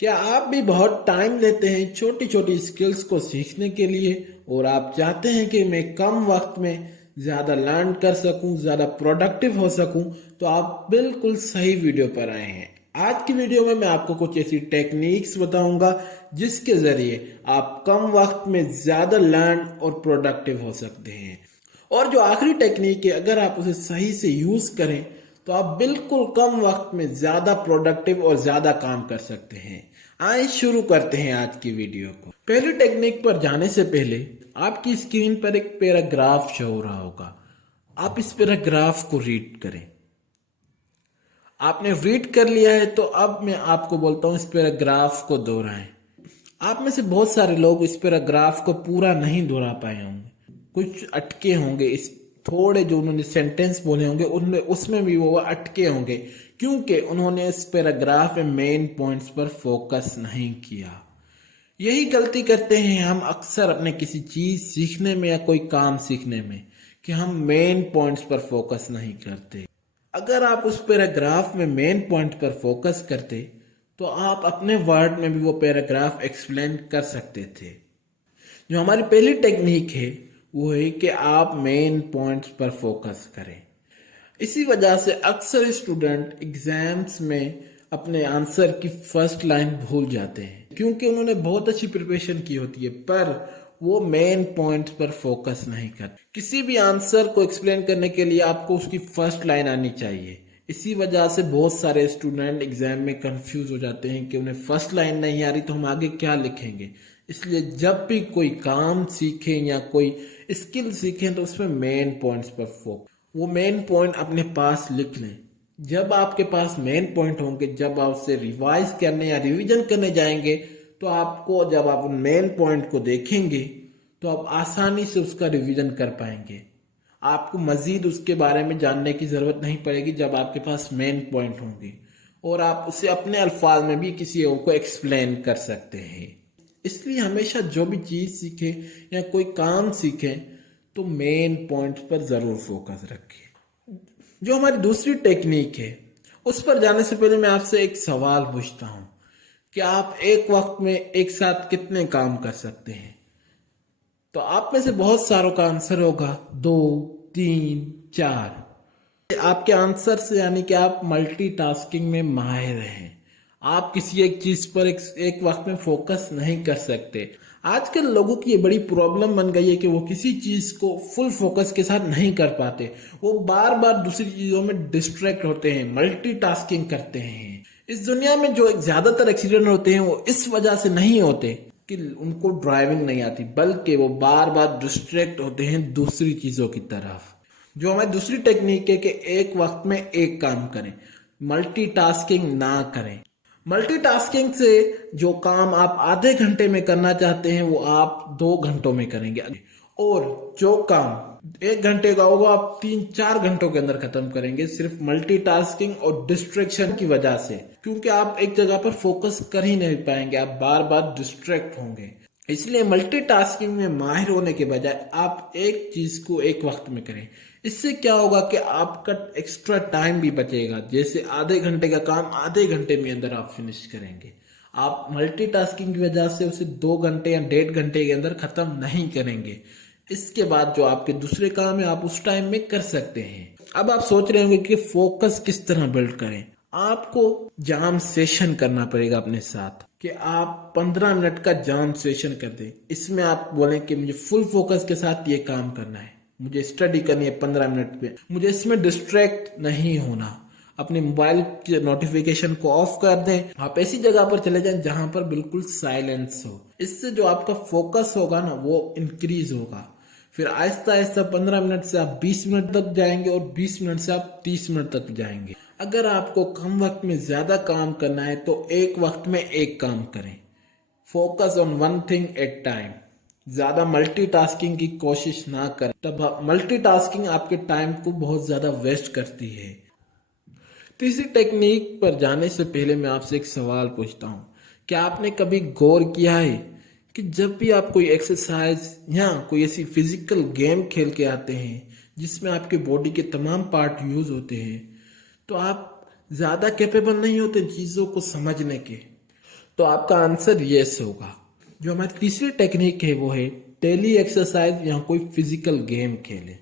क्या आप भी बहुत टाइम लेते हैं छोटी छोटी स्किल्स को सीखने के लिए और आप चाहते हैं कि मैं कम वक्त में ज़्यादा लर्न कर सकूं, ज़्यादा प्रोडक्टिव हो सकूं, तो आप बिल्कुल सही वीडियो पर आए हैं। आज की वीडियो में मैं आपको कुछ ऐसी टेक्निक्स बताऊंगा जिसके ज़रिए आप कम वक्त में ज़्यादा लर्न और प्रोडक्टिव हो सकते हैं। और जो आखिरी टेक्निक है, अगर आप उसे सही से यूज़ करें तो आप बिल्कुल कम वक्त में ज़्यादा प्रोडक्टिव और ज़्यादा काम कर सकते हैं। आइए शुरू करते हैं आज की वीडियो को। पहली टेक्निक पर जाने से पहले आपकी स्क्रीन पर एक पैराग्राफ शो हो रहा होगा। आप इस पैराग्राफ को रीड करें। आपने रीड कर लिया है तो अब मैं आपको बोलता हूँ इस पैराग्राफ को दोहराएं। आप में से बहुत सारे लोग इस पैराग्राफ को पूरा नहीं दोहरा पाए होंगे, कुछ अटके होंगे, इस थोड़े जो उन्होंने सेंटेंस बोले होंगे उनमें उसमें भी वो अटके होंगे क्योंकि उन्होंने इस पैराग्राफ में मेन पॉइंट्स पर फोकस नहीं किया। यही गलती करते हैं हम अक्सर अपने किसी चीज़ सीखने में या कोई काम सीखने में कि हम मेन पॉइंट्स पर फोकस नहीं करते। अगर आप उस पैराग्राफ में मेन पॉइंट पर फोकस करते तो आप अपने वर्ड में भी वो पैराग्राफ एक्सप्लेन कर सकते थे। जो हमारी पहली टेक्निक है वो है कि आप मेन पॉइंट्स पर फोकस करें। इसी वजह से अक्सर स्टूडेंट एग्जाम्स में अपने आंसर की फर्स्ट लाइन भूल जाते हैं क्योंकि उन्होंने बहुत अच्छी प्रिपरेशन की होती है पर वो मेन पॉइंट्स पर फोकस नहीं करते। किसी भी आंसर को एक्सप्लेन करने के लिए आपको उसकी फर्स्ट लाइन आनी चाहिए। इसी वजह से बहुत सारे स्टूडेंट एग्जाम में कंफ्यूज हो जाते हैं कि उन्हें फर्स्ट लाइन नहीं आ रही तो हम आगे क्या लिखेंगे। इसलिए जब भी कोई काम सीखें या कोई स्किल सीखें तो उसमें मेन पॉइंट्स पर फोकस, वो मेन पॉइंट अपने पास लिख लें। जब आपके पास मेन पॉइंट होंगे, जब आप उसे रिवाइज करने या रिवीजन करने जाएंगे तो आपको जब आप उन मेन पॉइंट को देखेंगे तो आप आसानी से उसका रिवीजन कर पाएंगे। आपको मजीद उसके बारे में जानने की ज़रूरत नहीं पड़ेगी जब आपके पास मेन पॉइंट होंगे और आप उसे अपने अल्फाज में भी किसी और को एक्सप्लेन कर सकते हैं। इसलिए हमेशा जो भी चीज़ सीखें या कोई काम सीखें तो मेन पॉइंट पर ज़रूर फोकस रखें। जो हमारी दूसरी टेक्निक है उस पर जाने से पहले मैं आपसे एक सवाल पूछता हूँ कि आप एक वक्त में एक साथ कितने काम कर सकते हैं। तो आप में से बहुत सारों का आंसर होगा 2, 3, 4। आपके आंसर से यानी कि आप मल्टीटास्किंग में माहिर हैं। आप किसी एक चीज पर एक वक्त में फोकस नहीं कर सकते। आजकल लोगों की ये बड़ी प्रॉब्लम बन गई है कि वो किसी चीज को फुल फोकस के साथ नहीं कर पाते। वो बार बार दूसरी चीजों में डिस्ट्रैक्ट होते हैं, मल्टीटास्किंग करते हैं। इस दुनिया में जो ज्यादातर एक्सीडेंट होते हैं वो इस वजह से नहीं होते कि उनको ड्राइविंग नहीं आती, बल्कि वो बार बार डिस्ट्रैक्ट होते हैं दूसरी चीजों की तरफ। जो हमारी दूसरी टेक्निक है कि एक वक्त में एक काम करें, मल्टीटास्किंग ना करें। मल्टीटास्किंग से जो काम आप आधे घंटे में करना चाहते हैं वो आप 2 घंटों में करेंगे और जो काम 1 घंटे का होगा आप 3-4 घंटों के अंदर खत्म करेंगे, सिर्फ मल्टीटास्किंग और डिस्ट्रैक्शन की वजह से। क्योंकि आप एक जगह पर फोकस कर ही नहीं पाएंगे, आप बार बार डिस्ट्रैक्ट होंगे। इसलिए मल्टीटास्किंग में माहिर होने के बजाय आप एक चीज को एक वक्त में करें। इससे क्या होगा कि आपका एक्स्ट्रा टाइम भी बचेगा। जैसे आधे घंटे का काम आधे घंटे में अंदर आप फिनिश करेंगे, आप मल्टीटास्किंग की वजह से उसे 2 घंटे या 1.5 घंटे के अंदर खत्म नहीं करेंगे। इसके बाद जो आपके दूसरे काम है आप उस टाइम में कर सकते हैं। अब आप सोच रहे होंगे कि फोकस किस तरह बिल्ड करें। आपको जाम सेशन करना पड़ेगा अपने साथ कि आप 15 मिनट का जाम सेशन कर दें। इसमें आप बोलें कि मुझे फुल फोकस के साथ ये काम करना है, मुझे स्टडी करनी है 15 मिनट पे, मुझे इसमें डिस्ट्रैक्ट नहीं होना। अपने मोबाइल के नोटिफिकेशन को ऑफ कर दें। आप ऐसी जगह पर चले जाएं जहां पर बिल्कुल साइलेंस हो। इससे जो आपका फोकस होगा ना वो इंक्रीज होगा। फिर आहिस्ता आहिस्ता 15 मिनट से आप 20 मिनट तक जाएंगे और 20 मिनट से आप 30 मिनट तक जाएंगे। अगर आपको कम वक्त में ज्यादा काम करना है तो एक वक्त में एक काम करें। Focus on one thing at time. ज्यादा मल्टीटास्किंग की कोशिश ना करें, तब मल्टीटास्किंग आपके टाइम को बहुत ज्यादा वेस्ट करती है। तीसरी टेक्निक पर जाने से पहले मैं आपसे एक सवाल पूछता हूँ, क्या आपने कभी गौर किया है कि जब भी आप कोई एक्सरसाइज या कोई ऐसी फिजिकल गेम खेल के आते हैं जिसमें आपके बॉडी के तमाम पार्ट यूज होते हैं तो आप ज़्यादा कैपेबल नहीं होते चीज़ों को समझने के। तो आपका आंसर यस होगा। जो हमारी तीसरी टेक्निक है वो है डेली एक्सरसाइज या कोई फिजिकल गेम खेलें।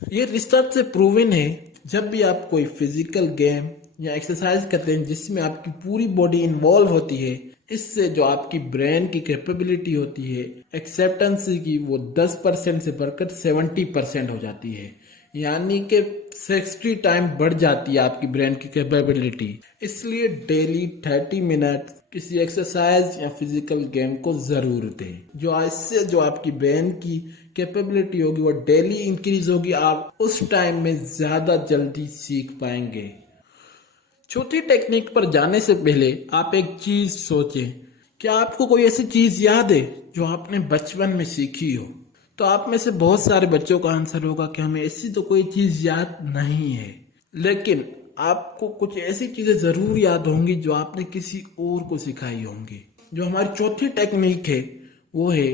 ये रिसर्च से प्रूवन है, जब भी आप कोई फिजिकल गेम या एक्सरसाइज करते हैं जिसमें आपकी पूरी बॉडी इन्वॉल्व होती है, इससे जो आपकी ब्रेन की कैपेबिलिटी होती है एक्सेप्टेंस की, वो 10% से बढ़कर 70% हो जाती है। यानी कि 60 टाइम बढ़ जाती है आपकी ब्रेन की कैपेबिलिटी। इसलिए डेली 30 मिनट किसी एक्सरसाइज या फिजिकल गेम को जरूर दें। जो इससे जो आपकी ब्रेन की कैपेबिलिटी होगी वो डेली इंक्रीज होगी, आप उस टाइम में ज्यादा जल्दी सीख पाएंगे। चौथी टेक्निक पर जाने से पहले आप एक चीज सोचें, क्या आपको कोई ऐसी चीज याद है जो आपने बचपन में सीखी हो? तो आप में से बहुत सारे बच्चों का आंसर होगा कि हमें ऐसी तो कोई चीज याद नहीं है, लेकिन आपको कुछ ऐसी चीजें जरूर याद होंगी जो आपने किसी और को सिखाई होंगी। जो हमारी चौथी टेक्निक है वो है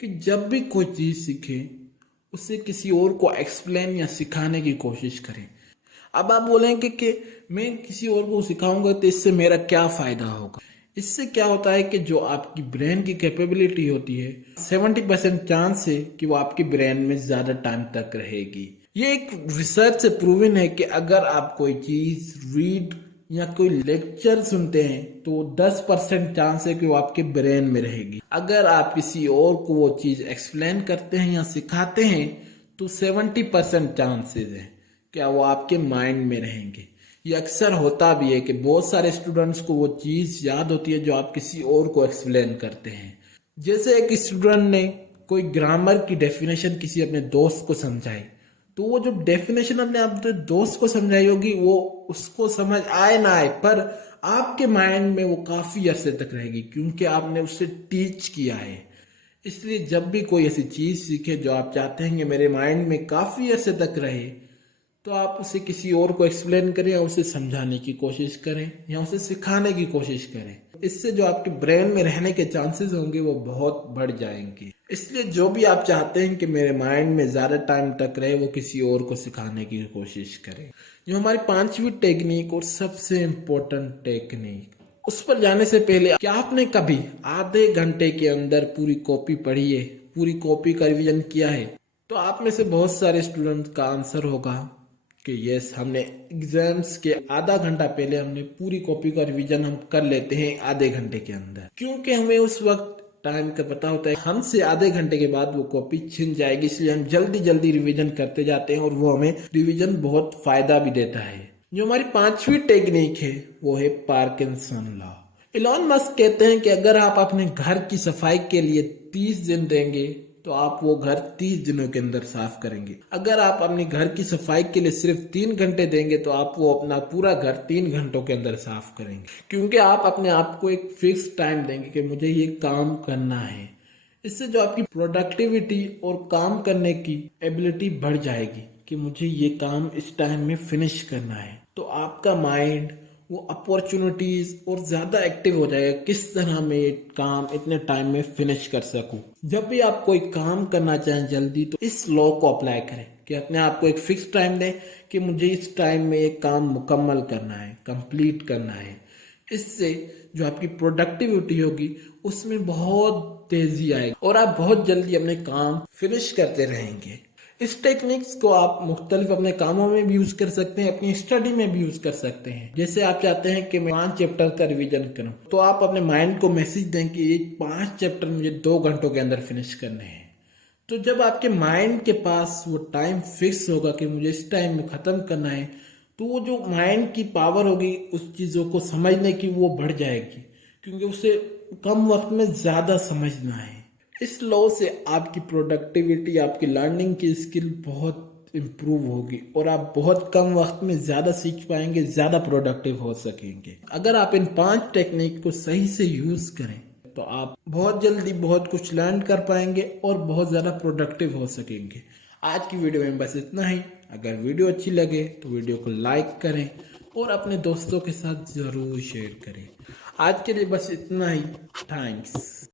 कि जब भी कोई चीज सीखे उसे किसी और को एक्सप्लेन या सिखाने की कोशिश करें। अब आप बोलेंगे कि मैं किसी और को सिखाऊंगा तो इससे मेरा क्या फायदा होगा? इससे क्या होता है कि जो आपकी ब्रेन की कैपेबिलिटी होती है 70% चांस है कि वो आपकी ब्रेन में ज्यादा टाइम तक रहेगी। ये एक रिसर्च से प्रूवन है कि अगर आप कोई चीज रीड या कोई लेक्चर सुनते हैं तो 10% चांस है कि वो आपके ब्रेन में रहेगी। अगर आप किसी और को वो चीज एक्सप्लेन करते हैं या सिखाते हैं तो 70% चांसेस है क्या वो आपके माइंड में रहेंगे। ये अक्सर होता भी है कि बहुत सारे स्टूडेंट्स को वो चीज़ याद होती है जो आप किसी और को एक्सप्लेन करते हैं। जैसे एक स्टूडेंट ने कोई ग्रामर की डेफिनेशन किसी अपने दोस्त को समझाई, तो वो जो डेफिनेशन अपने अपने दोस्त को समझाई होगी वो उसको समझ आए ना आए, पर आपके माइंड में वो काफ़ी अरसे तक रहेगी क्योंकि आपने उससे टीच किया है। इसलिए जब भी कोई ऐसी चीज़ सीखे जो आप चाहते हैं कि मेरे माइंड में काफ़ी अरसे तक रहे, तो आप उसे किसी और को एक्सप्लेन करें या उसे समझाने की कोशिश करें या उसे सिखाने की कोशिश करें। इससे जो आपके ब्रेन में रहने के चांसेस होंगे वो बहुत बढ़ जाएंगे। इसलिए जो भी आप चाहते हैं कि मेरे माइंड में ज़्यादा टाइम तक रहे, वो किसी और को सिखाने की कोशिश करें। जो हमारी पांचवी टेक्निक और सबसे इम्पोर्टेंट टेक्निक, उस पर जाने से पहले क्या आपने कभी आधे घंटे के अंदर पूरी कॉपी पढ़ी है, पूरी कॉपी का रिवीजन किया है? तो आप में से बहुत सारे स्टूडेंट का आंसर होगा कि यस, हमने एग्जाम्स के आधा घंटा पहले हमने पूरी कॉपी का रिवीजन हम कर लेते हैं आधे घंटे के अंदर, क्योंकि हमें उस वक्त टाइम का पता होता है हमसे आधे घंटे के बाद वो कॉपी छिन जाएगी। इसलिए हम जल्दी जल्दी रिवीजन करते जाते हैं और वो हमें रिवीजन बहुत फायदा भी देता है। जो हमारी पांचवी टेक्निक है वो है पार्किंसन लॉ। इलॉन मस्क कहते हैं कि अगर आप अपने घर की सफाई के लिए 30 दिन देंगे तो आप वो घर 30 दिनों के अंदर साफ करेंगे। अगर आप अपने घर की सफाई के लिए सिर्फ 3 घंटे देंगे तो आप वो अपना पूरा घर 3 घंटों के अंदर साफ करेंगे, क्योंकि आप अपने आप को एक फिक्स टाइम देंगे कि मुझे ये काम करना है। इससे जो आपकी प्रोडक्टिविटी और काम करने की एबिलिटी बढ़ जाएगी कि मुझे ये काम इस टाइम में फिनिश करना है। तो आपका माइंड वो अपॉर्चुनिटीज और ज्यादा एक्टिव हो जाएगा, किस तरह मैं ये काम इतने टाइम में फिनिश कर सकूं। जब भी आप कोई काम करना चाहें जल्दी, तो इस लॉ को अप्लाई करें कि अपने आप को एक फिक्स टाइम दें कि मुझे इस टाइम में ये काम मुकम्मल करना है, कंप्लीट करना है। इससे जो आपकी प्रोडक्टिविटी होगी उसमें बहुत तेजी आएगी और आप बहुत जल्दी अपने काम फिनिश करते रहेंगे। इस टेक्निक्स को आप मुख्तलिफ अपने कामों में भी यूज कर सकते हैं, अपनी स्टडी में भी यूज कर सकते हैं। जैसे आप चाहते हैं कि मैं 5 चैप्टर का रिवीजन करूं, तो आप अपने माइंड को मैसेज दें कि ये 5 चैप्टर मुझे 2 घंटों के अंदर फिनिश करने हैं। तो जब आपके माइंड के पास वो टाइम फिक्स होगा कि मुझे इस टाइम में ख़त्म करना है, तो वो जो माइंड की पावर होगी उस चीज़ों को समझने की वो बढ़ जाएगी, क्योंकि उसे कम वक्त में ज़्यादा समझना है। इस लॉ से आपकी प्रोडक्टिविटी, आपकी लर्निंग की स्किल बहुत इम्प्रूव होगी और आप बहुत कम वक्त में ज़्यादा सीख पाएंगे, ज़्यादा प्रोडक्टिव हो सकेंगे। अगर आप इन 5 टेक्निक को सही से यूज़ करें तो आप बहुत जल्दी बहुत कुछ लर्न कर पाएंगे और बहुत ज़्यादा प्रोडक्टिव हो सकेंगे। आज की वीडियो में बस इतना ही। अगर वीडियो अच्छी लगे तो वीडियो को लाइक करें और अपने दोस्तों के साथ ज़रूर शेयर करें। आज के लिए बस इतना ही। थैंक्स।